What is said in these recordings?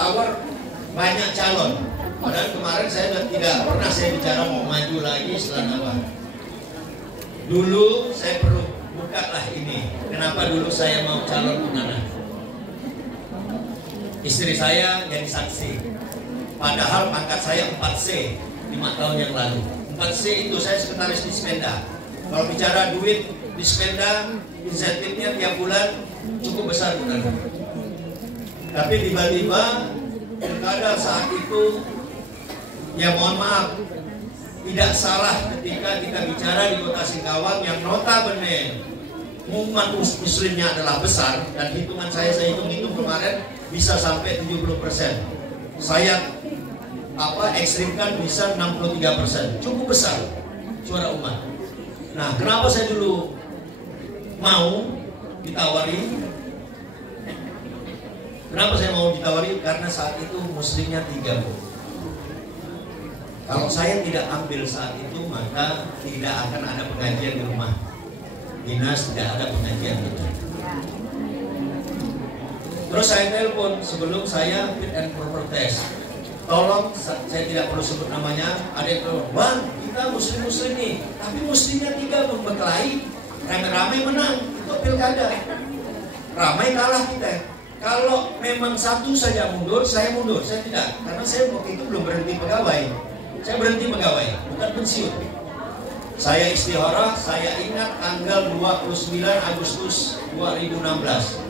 ditawar banyak calon. Padahal kemarin saya tidak pernah saya bicara mau maju lagi setelah apa. Dulu saya perlu buka lah ini. Kenapa dulu saya mau calon Nana? Istri saya jadi saksi. Padahal pangkat saya 4C 5 tahun yang lalu. 4C itu saya sekretaris Dispenda. Kalau bicara duit Dispenda, insentifnya tiap bulan cukup besar bukan? Tapi tiba-tiba pilkada saat itu, ya mohon maaf, tidak salah ketika kita bicara di Kota Singkawang yang notabene umat muslimnya adalah besar, dan hitungan saya hitung kemarin bisa sampai 70%. Saya ekstrimkan bisa 63%, cukup besar suara umat. Nah, kenapa saya dulu mau ditawari? Kenapa saya mau ditawari? Karena saat itu muslimnya 3. Kalau saya tidak ambil saat itu, maka tidak akan ada pengajian di rumah dinas, tidak ada pengajian itu. Terus saya telepon sebelum saya fit and proper test. Tolong, saya tidak perlu sebut namanya. Ada yang bilang, "Bang, kita muslim nih, tapi muslimnya 3 membekelahi, rame-rame menang, itu pilkada. Ramai kalah kita. Kalau memang satu saja mundur, saya mundur. Saya tidak, karena saya waktu itu belum berhenti pegawai. Saya berhenti pegawai, bukan pensiun. Saya istikharah, saya ingat tanggal 29 Agustus 2016.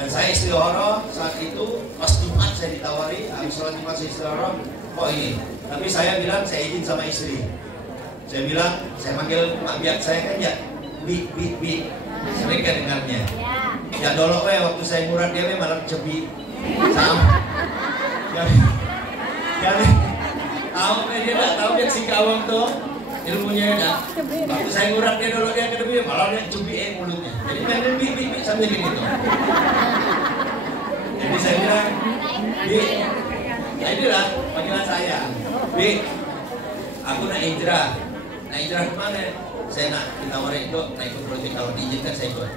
Dan saya istikharah saat itu, pas Jumat saya ditawari, habis sholat Jumat saya istikharah, kok ini? Tapi saya bilang, saya izin sama istri. Saya bilang, saya manggil mak biak saya kan ya, Bi. Sering kan dengarnya. Ya dolok waktu saya murad dia malah cebi. Sama. Jadi tahu dia enggak tahu dia Singkawang tuh ilmunya ya. Waktu saya murad dia dolok dia ke depan malah dia cebi mulutnya. Jadi kan bi sambil gini tuh. Jadi saya bilang, "Bi, ya inilah panggilan saya. Bi, aku nak hijrah. Nak hijrah kemana? Saya nak ditawarin itu naik ikut politik, kalau diizinkan saya ikut."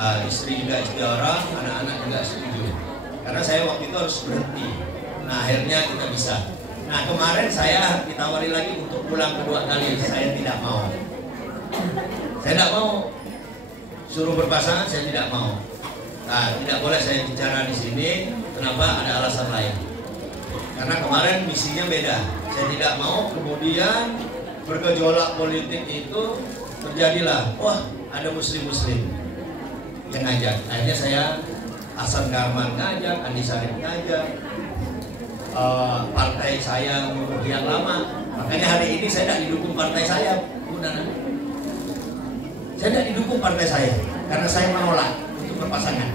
Istri juga istikharah, anak-anak juga setuju. Karena saya waktu itu harus berhenti. Nah, akhirnya kita bisa. Nah, kemarin saya ditawari lagi untuk pulang kedua kali. Saya tidak mau. Saya tidak mau. Suruh berpasangan, saya tidak mau. Nah, tidak boleh saya bicara di sini. Kenapa? Ada alasan lain. Karena kemarin misinya beda. Saya tidak mau, kemudian bergejolak politik itu terjadilah. Wah, ada muslim-muslim yang ngajak. Akhirnya saya Hasan Garman ngajak, Andi Sarif ngajak, partai saya yang lama. Makanya hari ini saya tidak didukung partai saya, Bu Nana. Saya tidak didukung partai saya karena saya menolak untuk berpasangan.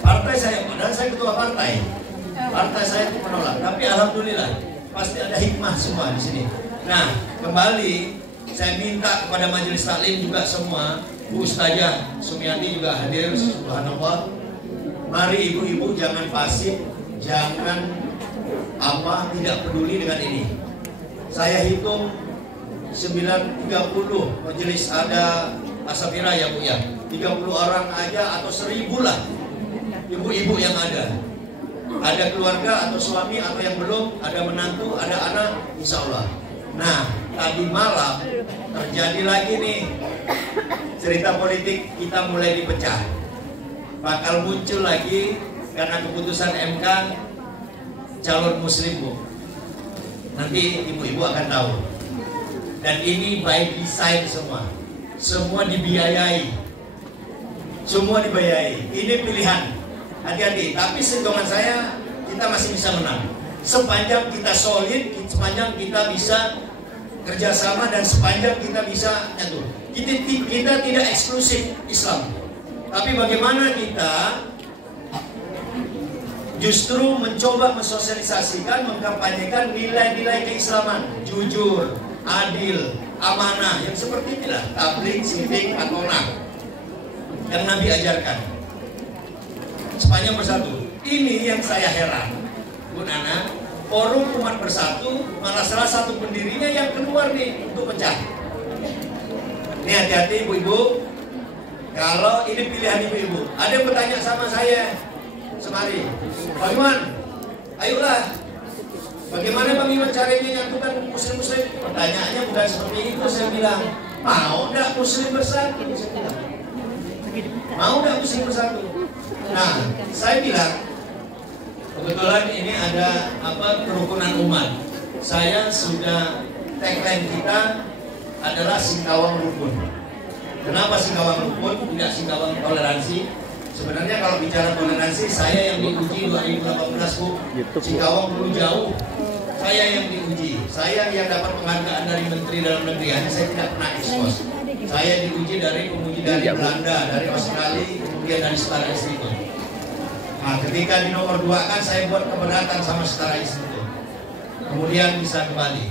Partai saya, padahal saya ketua partai. Partai saya itu menolak. Tapi alhamdulillah pasti ada hikmah semua di sini. Nah, kembali saya minta kepada majelis taklim juga semua. Bu Ustazah Sumiati juga hadir, subhanallah. Mari ibu-ibu jangan pasif, jangan tidak peduli dengan ini. Saya hitung 930 majelis ada asapira ya Bu ya. 30 orang aja atau 1000 lah ibu-ibu yang ada. Ada keluarga atau suami atau yang belum, ada menantu, ada anak, insya Allah. Nah, tadi malam terjadi lagi nih cerita politik, kita mulai dipecah. Bakal muncul lagi karena keputusan MK calon muslim, Bu. Nanti ibu-ibu akan tahu. Dan ini by design semua. Semua dibiayai. Semua dibiayai. Ini pilihan. Hati-hati, tapi sehitungan saya kita masih bisa menang. Sepanjang kita solid, sepanjang kita bisa kerjasama, dan sepanjang kita bisa nyatu. Kita tidak eksklusif Islam, tapi bagaimana kita justru mencoba mensosialisasikan, mengkampanyekan nilai-nilai keislaman, jujur, adil, amanah, yang seperti inilah tabligh, sidik, amanah yang Nabi ajarkan. Sepanjang bersatu. Ini yang saya heran, Bu Nana. Forum Umat Bersatu malah salah satu pendirinya yang keluar nih untuk pecah. Ini hati-hati ibu-ibu. Kalau ini pilihan ibu-ibu. Ada yang bertanya sama saya, semari. Pak Iman, ayolah. Bagaimana Bang Iman caranya nyatukan muslim-muslim? Pertanyaannya bukan seperti itu. Saya bilang, mau enggak muslim bersatu? Saya bilang, mau enggak muslim bersatu? Nah, saya bilang, kebetulan ini ada kerukunan umat. Saya sudah tagline kita adalah Singkawang Rukun. Kenapa Singkawang Rukun, tidak Singkawang Toleransi? Sebenarnya kalau bicara toleransi, saya yang diuji 2018 Bu. Singkawang perlu jauh. Saya yang diuji. Saya yang dapat penghargaan dari Menteri Dalam Negeri. Hanya saya tidak pernah ekspos. Saya diuji dari penguji dari Belanda, dari Australia, kemudian dari Setara Institute. Nah, ketika di nomor 2 kan saya buat keberatan sama Setara Institute. Kemudian bisa kembali.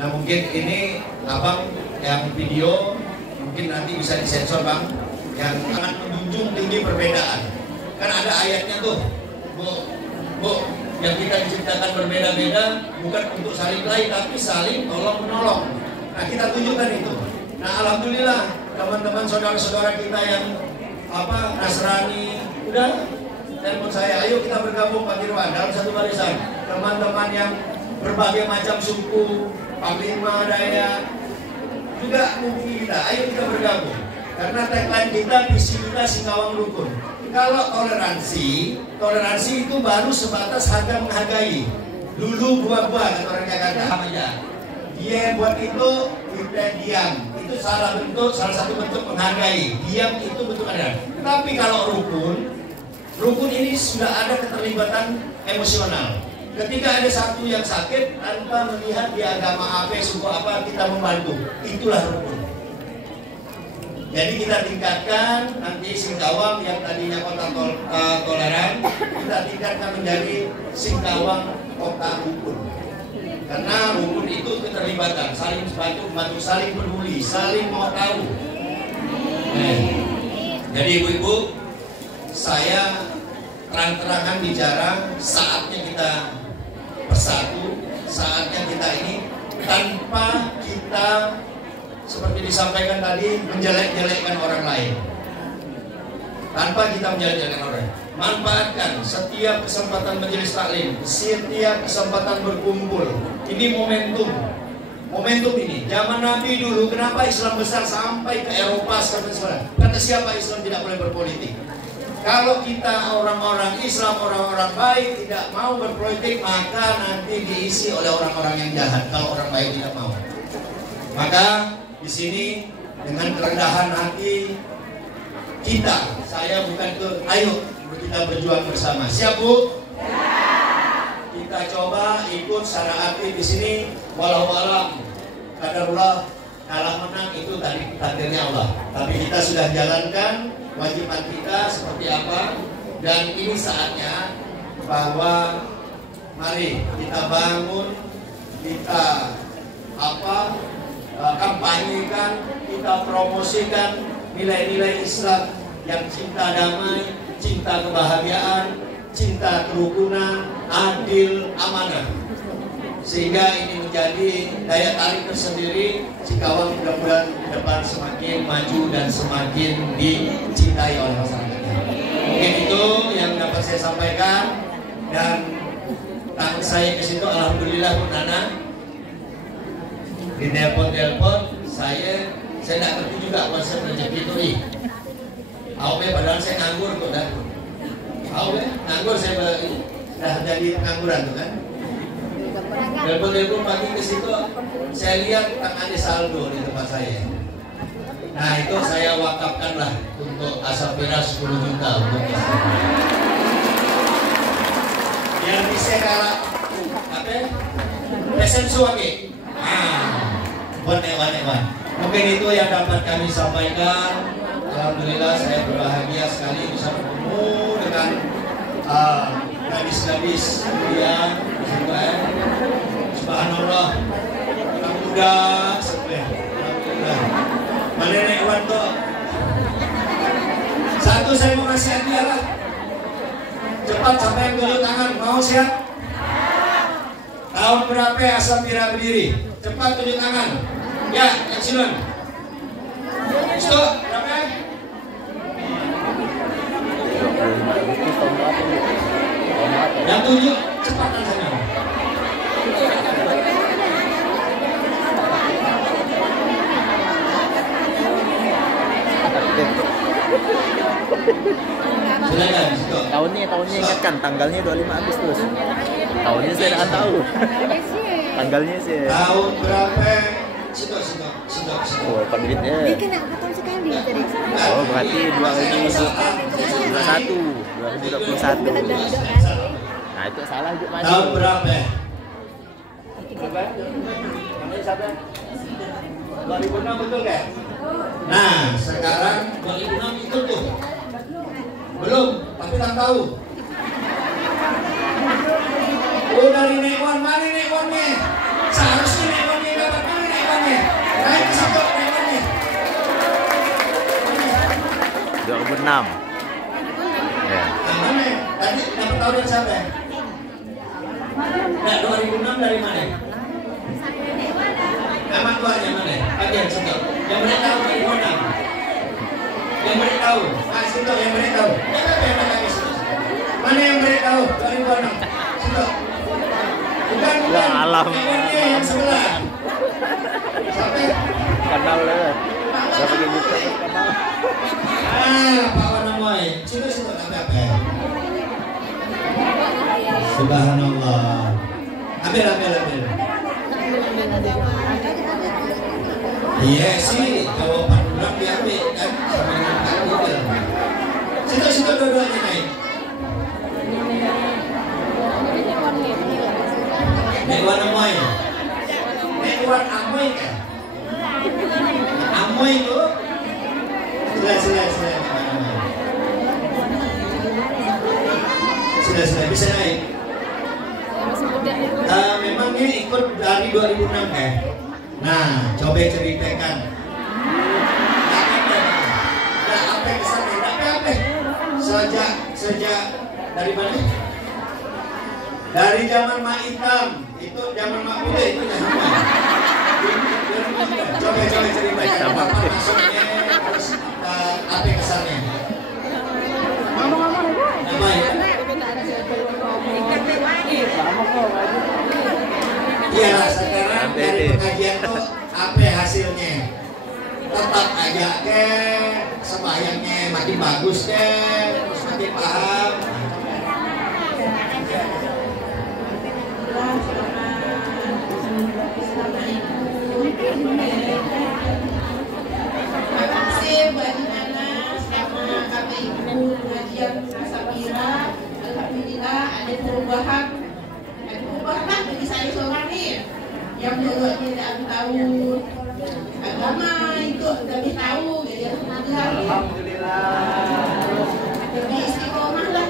Nah, mungkin ini abang yang video mungkin nanti bisa disensor bang, yang akan menjunjung tinggi perbedaan. Kan ada ayatnya tuh, bu, yang kita diciptakan berbeda-beda bukan untuk saling kelahi tapi saling tolong menolong. Nah, kita tunjukkan itu. Nah, alhamdulillah teman-teman saudara-saudara kita yang Nasrani udah telepon saya, ayo kita bergabung Pak Irwan dalam satu barisan. Teman-teman yang berbagai macam suku, Panglima, Dayak juga mungkin kita, ayo kita bergabung. Karena tagline kita, visi kita Singkawang Rukun. Kalau toleransi itu baru sebatas harga menghargai. Dulu buah-buah kata orang Jakarta aja. Dia buat itu, kita diam. Itu salah satu bentuk menghargai. Diam itu bentuk ada. Tapi kalau rukun ini sudah ada keterlibatan emosional. Ketika ada satu yang sakit, tanpa melihat di agama apa, suku apa, kita membantu. Itulah rukun. Jadi kita tingkatkan nanti Singkawang yang tadinya kota toleran, kita tingkatkan menjadi Singkawang kota rukun. Karena rukun itu keterlibatan, saling membantu, saling peduli, saling mau tahu. Jadi ibu-ibu, saya terang-terangan bicara, saatnya kita bersatu, saatnya kita ini tanpa kita seperti disampaikan tadi menjelek-jelekkan orang lain. Tanpa kita menjelek-jelekkan orang. Manfaatkan setiap kesempatan majelis taklim, setiap kesempatan berkumpul. Ini momentum ini. Zaman Nabi dulu, kenapa Islam besar sampai ke Eropa sampai sekarang? Kata siapa Islam tidak boleh berpolitik? Kalau kita orang-orang Islam, orang-orang baik tidak mau berpolitik, maka nanti diisi oleh orang-orang yang jahat. Kalau orang baik tidak mau, maka di sini dengan kerendahan hati saya bukan ayo kita berjuang bersama. Siap Bu? Ya. Kita coba ikut secara aktif di sini. Walau alam, kadarullah, kalah menang itu tadi takdirnya Allah. Tapi kita sudah jalankan wajiban kita seperti apa, dan ini saatnya bahwa mari kita bangun, kita kampanyekan, kita promosikan nilai-nilai Islam yang cinta damai, cinta kebahagiaan, cinta kerukunan, adil, amanah. Sehingga ini menjadi daya tarik tersendiri. Singkawang mudah-mudahan ke depan semakin maju dan semakin dicintai oleh masyarakatnya. Mungkin itu yang dapat saya sampaikan, dan tangan saya ke situ alhamdulillah Bu Nana. Di telepon saya tidak ngerti juga konsep rezeki itu nih. Padahal saya nganggur kok dah. Nganggur saya dah jadi pengangguran tuh kan. Telepon pagi ke situ, saya lihat tangannya saldo di tempat saya. Nah itu saya wakafkan lah untuk Asapira 10 juta untuk yang bisa kalah pesen suami. Buat mungkin itu yang dapat kami sampaikan. Alhamdulillah saya berbahagia sekali bisa bertemu dengan gadis-gadis yang subhanallah anak muda alhamdulillah. Mana naik wanto satu, saya mau kasih hadiah lah. Cepat sampai yang tunjuk tangan, mau siap? Tahun berapa Asapira berdiri? Cepat tunjuk tangan. Ya, excellent. Stop, berapa? 5 Agustus tahun berapa? Tahun berapa? Yang 7 cepatan sana. Silakan, Sisto. Tahunnya ingatkan, tanggalnya 25 Agustus. Tahunnya saya tidak tahu. Tanggalnya sih. Tahun berapa? Sisto. Oh, panditnya. Dia kena potong sekali tadi. Oh, berarti 2021. Nah, itu salah juga Mas. Tahun berapa? 2006 betul kan? Nah, sekarang 2006 itu tuh. Belum, tapi tak tahu. Oh, dari Nekwan, mana Nekwannya? Seharusnya Nekwannya dapat, mana Nekwannya? Naik ke situ Nekwannya. 2006. Ya. Nah, mana? Tadi dapat tahu dari siapa? Nah, 2006 dari mana? Nama tuanya mana? Bagian situ. Yang boleh tahu 2006. Yang boleh tahu? Ah, situ yang boleh tahu. Mana yang boleh tahu 2006? Situ. Bukan. Ya alam. Nekwannya yang sebelah. Sampai. Kenal lah. Berapa gitu kenal? Pak Wanamoy. Situ apa? Subhanallah. Ambil. Iya sih, jawaban ulang diambil kan sama dengan takdir. Situ dua-duanya naik. Nekwan Amoy. Nekwan Amoy kan? Amoy itu sudah bisa naik. Memang ini ikut dari 2006 kan? Nah, coba ceritakan. Apa kesannya? Apa? Sejak dari mana? Dari zaman Mak Hitam. Itu zaman Mak Bude itu ya. Coba ceritakan. Apa maksudnya? Terus apa kesannya? Apa ya? Iya, sekarang dari pengajian tuh apa hasilnya? Tetap aja ke sembahyangnya makin bagus ke, terus makin paham. Terima kasih buat Nana sama Bapak Ibu pengajian Asabira. Alhamdulillah ada perubahan bagi saya seorang nih yang dulunya tidak tahu agama itu lebih tahu, jadi alhamdulillah lebih istiqomah lah.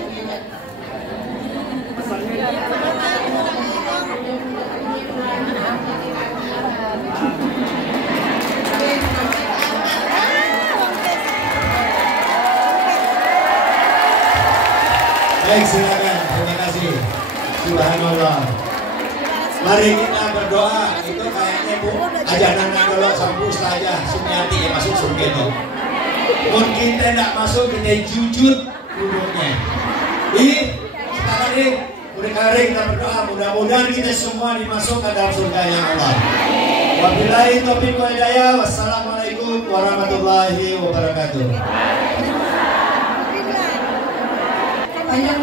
Baik, silakan. Terima kasih. Subhanallah. Mari kita berdoa. Itu kayaknya Bu ajaran dulu sama Ustazah Sumiati yang masuk surga itu. Mungkin kita tidak masuk, kita jujur duduknya. Sekarang ini mari kita berdoa. Mudah-mudahan kita semua dimasukkan dalam surga yang Allah. Wabillahi taufiq wal hidayah. Wassalamualaikum warahmatullahi wabarakatuh. Banyak